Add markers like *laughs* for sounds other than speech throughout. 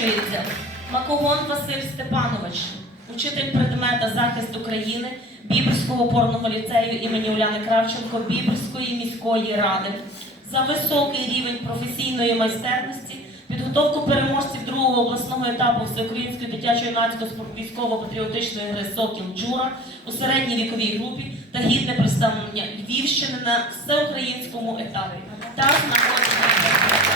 Нагороджується Макогон Василь Степанович, учитель предмета захист України Бібрського опорного ліцею імені Уляни Кравченко Бібрської міської ради. За високий рівень професійної майстерності, підготовку переможців другого обласного етапу всеукраїнської дитячої юнацької військово-патріотичної гри Сокіл Джура у середній віковій групі та гідне представлення Львівщини на всеукраїнському етапі. Та з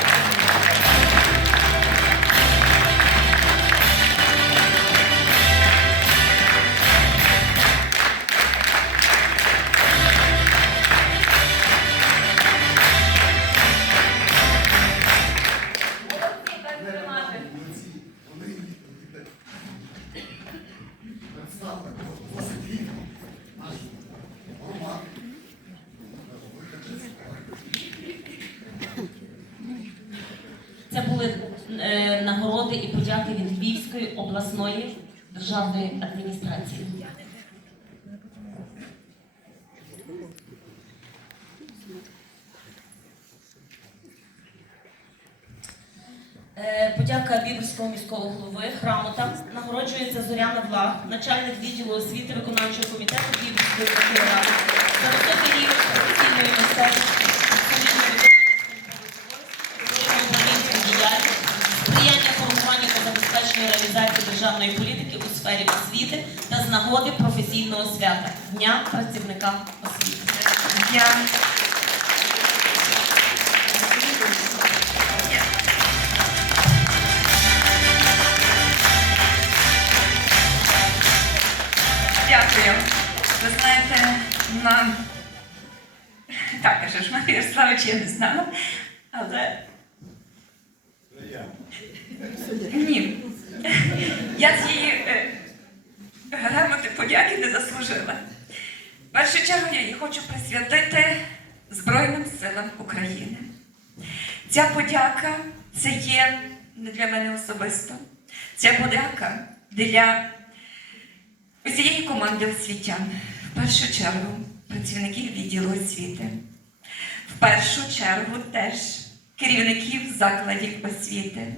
нагороди і подяки від Львівської обласної державної адміністрації. Е, Подяка Бібрського міського голови грамота нагороджується Зоряна Влах, начальник відділу освіти виконавчого комітету Бібрської ради за високий рівень професійної мистецтва, реалізації державної політики у сфері освіти та з нагоди професійного свята Дня працівника освіти. Я Дякую. Ви знаєте, нам так каже Марія Ярославович, я не знала, але ні. Я цієї е, грамоти подяки не заслужила. В першу чергу я її хочу присвятити Збройним силам України. Ця подяка це є не для мене особисто. Ця подяка для усієї команди освітян. В першу чергу працівників відділу освіти. В першу чергу теж керівників закладів освіти.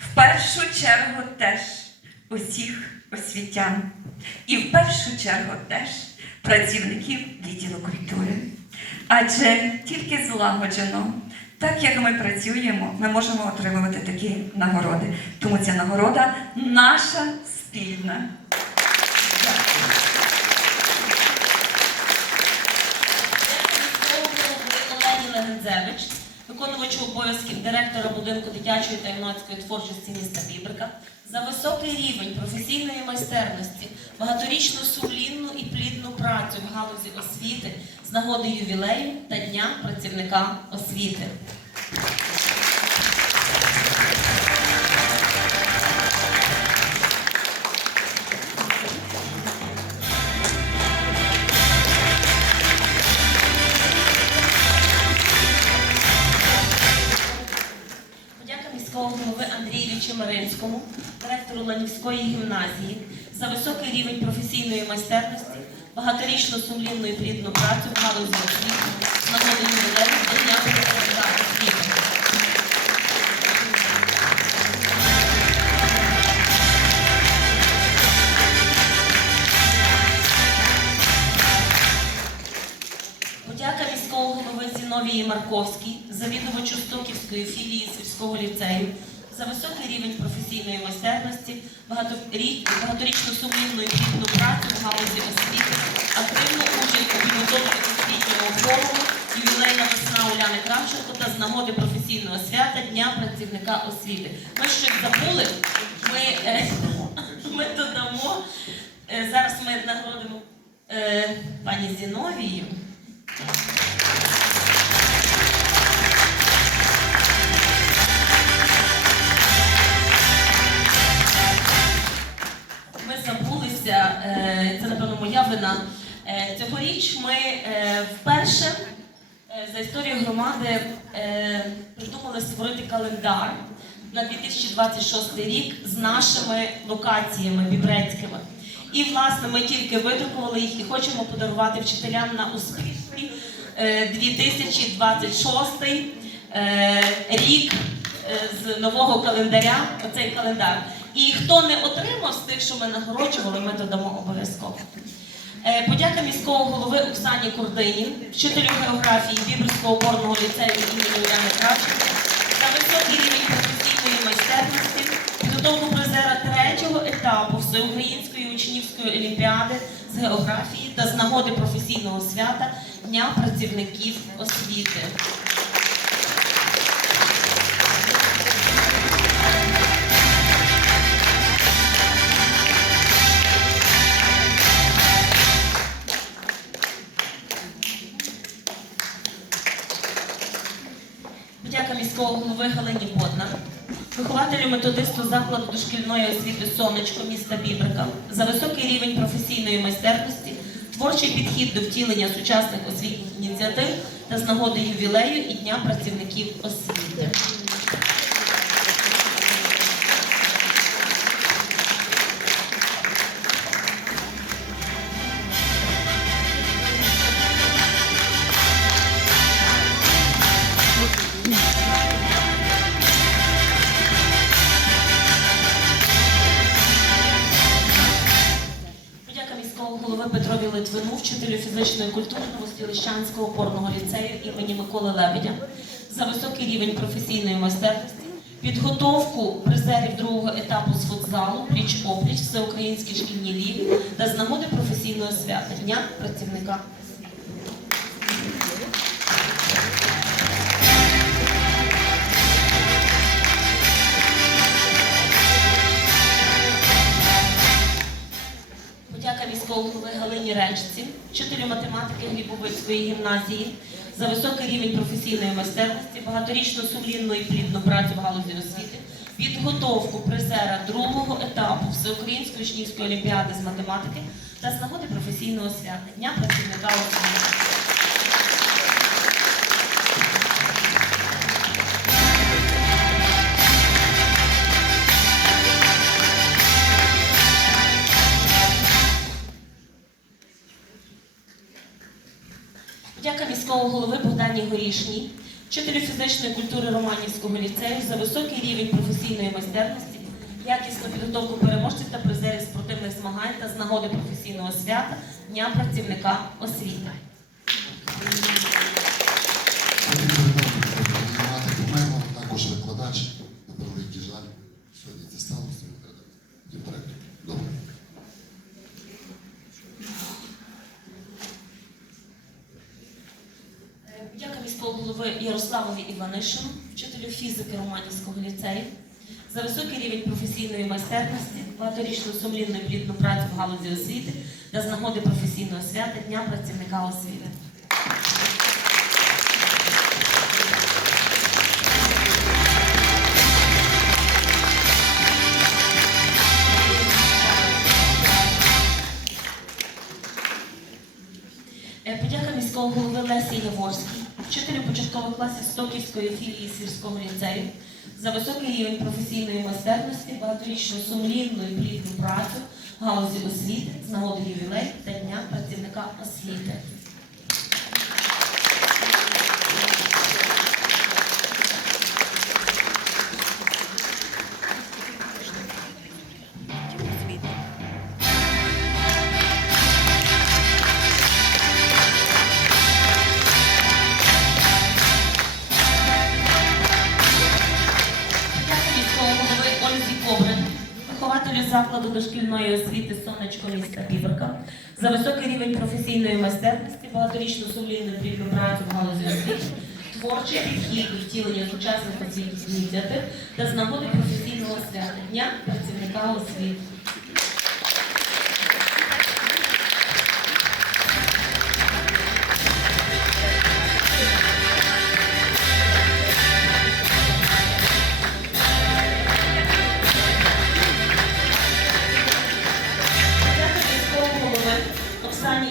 В першу чергу теж усіх освітян. І в першу чергу теж працівників відділу культури. Адже тільки злагоджено, так як ми працюємо, ми можемо отримувати такі нагороди. Тому ця нагорода наша спільна. Легензевич, виконувачу обов'язків директора будинку дитячої та юнацької творчості міста Бібрика, за високий рівень професійної майстерності, багаторічну сумлінну і плідну працю в галузі освіти з нагоди ювілею та Дня працівника освіти. Чемеринському, директору Ланівської гімназії, за високий рівень професійної майстерності, багаторічну сумлінну і плідну працю в галузі освіти нагоди ювілею до Дня працівника освіти. Зіновії Марковській, завідувачу Стоківської філії сільського ліцею за високий рівень професійної майстерності, багаторі- багаторічну сумлінну і плідну працю в галузі освіти, активну участь у підготовці освітнього форуму, ювілейна весна Уляни Кравченко та з нагоди професійного свята Дня працівника освіти. Ми щось забули. Ми, е, *laughs* ми додамо. Е, зараз ми нагородимо е, пані Зіновію. Забулися, е, це напевно моя вина. Е, Цьогоріч ми е, вперше за історію громади придумали створити календар, на 2026 рік з нашими локаціями бібрецькими. І, власне, ми тільки видрукували їх і хочемо подарувати вчителям на успішний е, 2026 е, рік з нового календаря, оцей календар. І хто не отримав з тих, що ми нагороджували, ми додамо обов'язково. Е, Подяка міського голови Оксані Курдині, вчителю географії Бібрського опорного ліцею імені Уляни Кравченко за високий рівень професійної майстерності, підготовку призера третього етапу Всеукраїнської учнівської олімпіади з географії та з нагоди професійного свята Дня працівників освіти. Голови Галині Бодна, вихователю методисту закладу дошкільної освіти Сонечко міста Бібрика за високий рівень професійної майстерності, творчий підхід до втілення сучасних освітніх ініціатив та з нагоди ювілею і Дня працівників освіти. Новостілищанського опорного ліцею імені Миколи Лебедя за високий рівень професійної майстерності, підготовку призерів другого етапу з футзалу пліч опліч всеукраїнські шкільні ліги та з нагоди професійного свята Дня працівника. Подяка голови Галині Речці, вчителю математики Глібовицької гімназії. За високий рівень професійної майстерності, багаторічну сумлінну і плідну працю в галузі освіти, підготовку призера другого етапу Всеукраїнської учнівської олімпіади з математики та з нагоди професійного свята. Дня працівника освіти. Міського голови Богдані Горішній, вчителю фізичної культури Романівського ліцею за високий рівень професійної майстерності, якісну підготовку переможців та призерів спортивних змагань та з нагоди професійного свята Дня працівника освіти. Мати померла, також викладач, на превеликий жаль. Сьогодні це сталося. Директор. Добре. Е, Подяка міського голови Ярославові вчителю фізики Романівського ліцею, за високий рівень професійної майстерності, багаторічну сумлінну і плідну працю в галузі освіти та з нагоди професійного свята Дня працівника освіти. Вчителю початкових класів Стоківської філії сільського ліцею за високий рівень професійної майстерності, багаторічну сумлінну і плідну працю галузі освіти з нагоди ювілей та Дня працівника освіти. Дошкільної освіти Сонечко міста Біберка за високий рівень професійної майстерності, багаторічну сумлінну плідну працю в галузі освіти, творчий підхід і втілення сучасних освітніх ініціатив та з нагоди професійного свята Дня працівника освіти.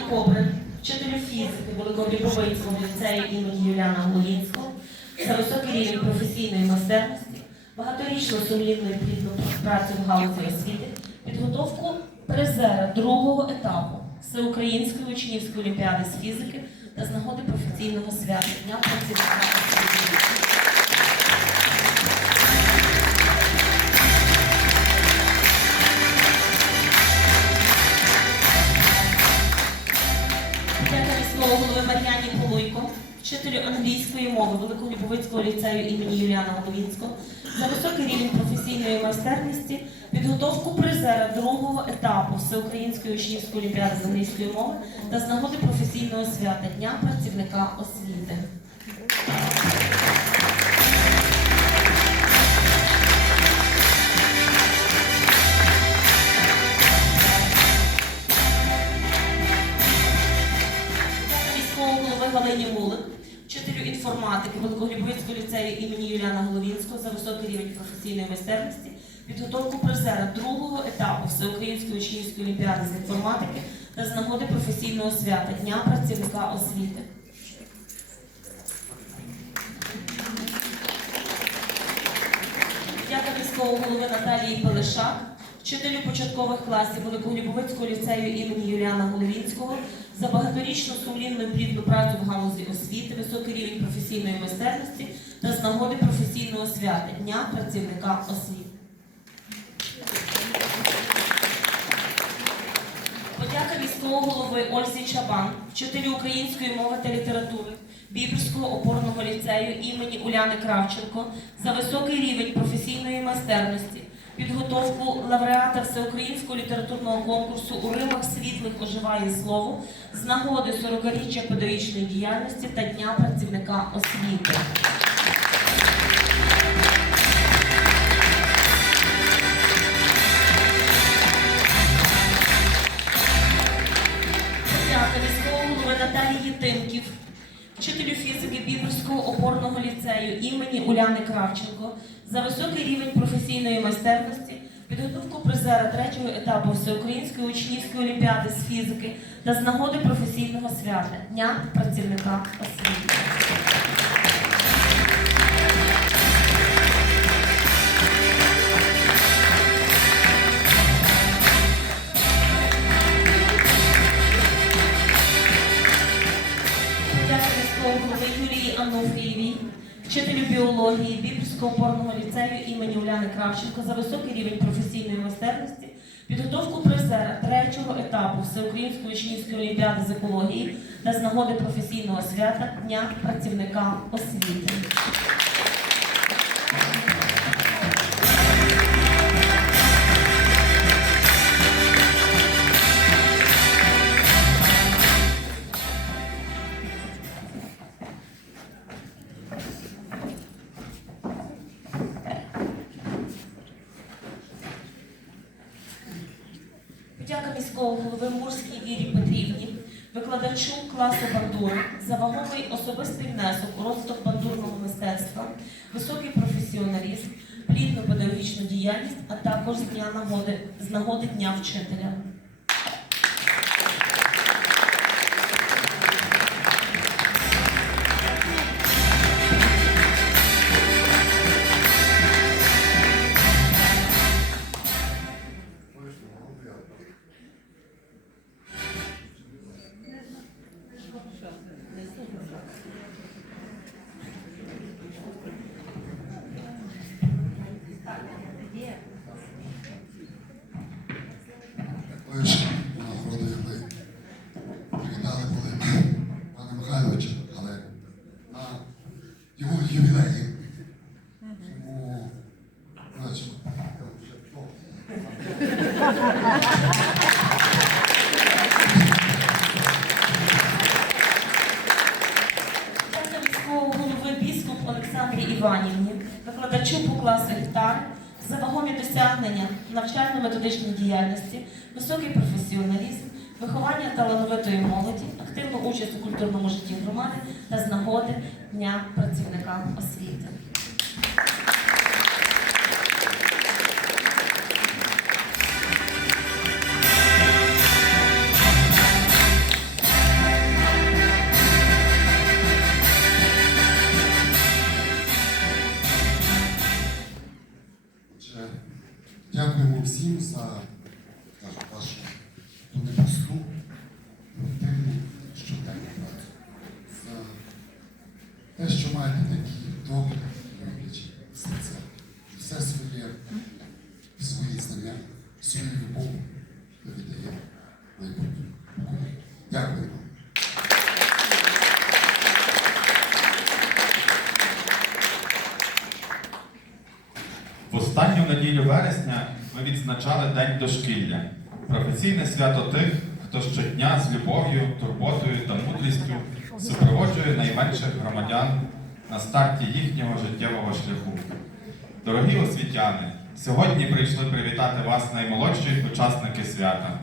Кобрин, вчителю фізики Великогрібовицького ліцею імені Юліана Голінського за високий рівень професійної майстерності, багаторічну сумлінну і плідну в галузі освіти, підготовку призера другого етапу Всеукраїнської учнівської олімпіади з фізики та з нагоди професійного свята Дня працівника. Міського Мар'яні Полуйко, вчителю англійської мови Великолюбовицького ліцею імені Юліана Головінського за високий рівень професійної майстерності, підготовку призера другого етапу Всеукраїнської учнівської олімпіади з англійської мови та з нагоди професійного свята Дня працівника освіти. Галині Мулик, вчителю інформатики Великогрібовицького ліцею імені Юліана Головінського за високий рівень професійної майстерності, підготовку призера другого етапу Всеукраїнської учнівської олімпіади з інформатики та з нагоди професійного свята Дня працівника освіти. Дяка міського голови Наталії Пелешак, вчителю початкових класів Великогрібовицького ліцею імені Юліана Головінського за багаторічну сумлінну плідну працю в галузі освіти, високий рівень професійної майстерності та з нагоди професійного свята Дня працівника освіти. Подяка міського голови Ользі Чабан, вчителю української мови та літератури Бібрського опорного ліцею імені Уляни Кравченко за високий рівень професійної майстерності, підготовку лауреата всеукраїнського літературного конкурсу у Римах світлих оживає слово з нагоди 40-річчя педагогічної діяльності та Дня працівника освіти. Наталії Тимків, вчителю фізики Бібрського опорного ліцею імені Уляни Кравченко за високий рівень професійної майстерності, підготовку призера третього етапу Всеукраїнської учнівської олімпіади з фізики та з нагоди професійного свята Дня працівника освіти. Юлії Ануфрієвій, вчителю біології Бібрського опорного ліцею імені Уляни Кравченко за високий рівень професійної майстерності, підготовку призера третього етапу Всеукраїнської учнівської олімпіади з екології та з нагоди професійного свята Дня працівника освіти. Голови Мурській Вірі Петрівні, викладачу класу бандури за вагомий особистий внесок у розвиток бандурного мистецтва, високий професіоналізм, плідну педагогічну діяльність, а також з дня нагоди з нагоди Дня вчителя. Навчально-методичній діяльності, високий професіоналізм, виховання талановитої молоді, активну участь у культурному житті громади та з нагоди Дня працівника освіти. Дякую. В останню неділю вересня ми відзначали День дошкілля, професійне свято тих, хто щодня з любов'ю, турботою та мудрістю супроводжує найменших громадян на старті їхнього життєвого шляху. Дорогі освітяни, сьогодні прийшли привітати вас наймолодші учасники свята.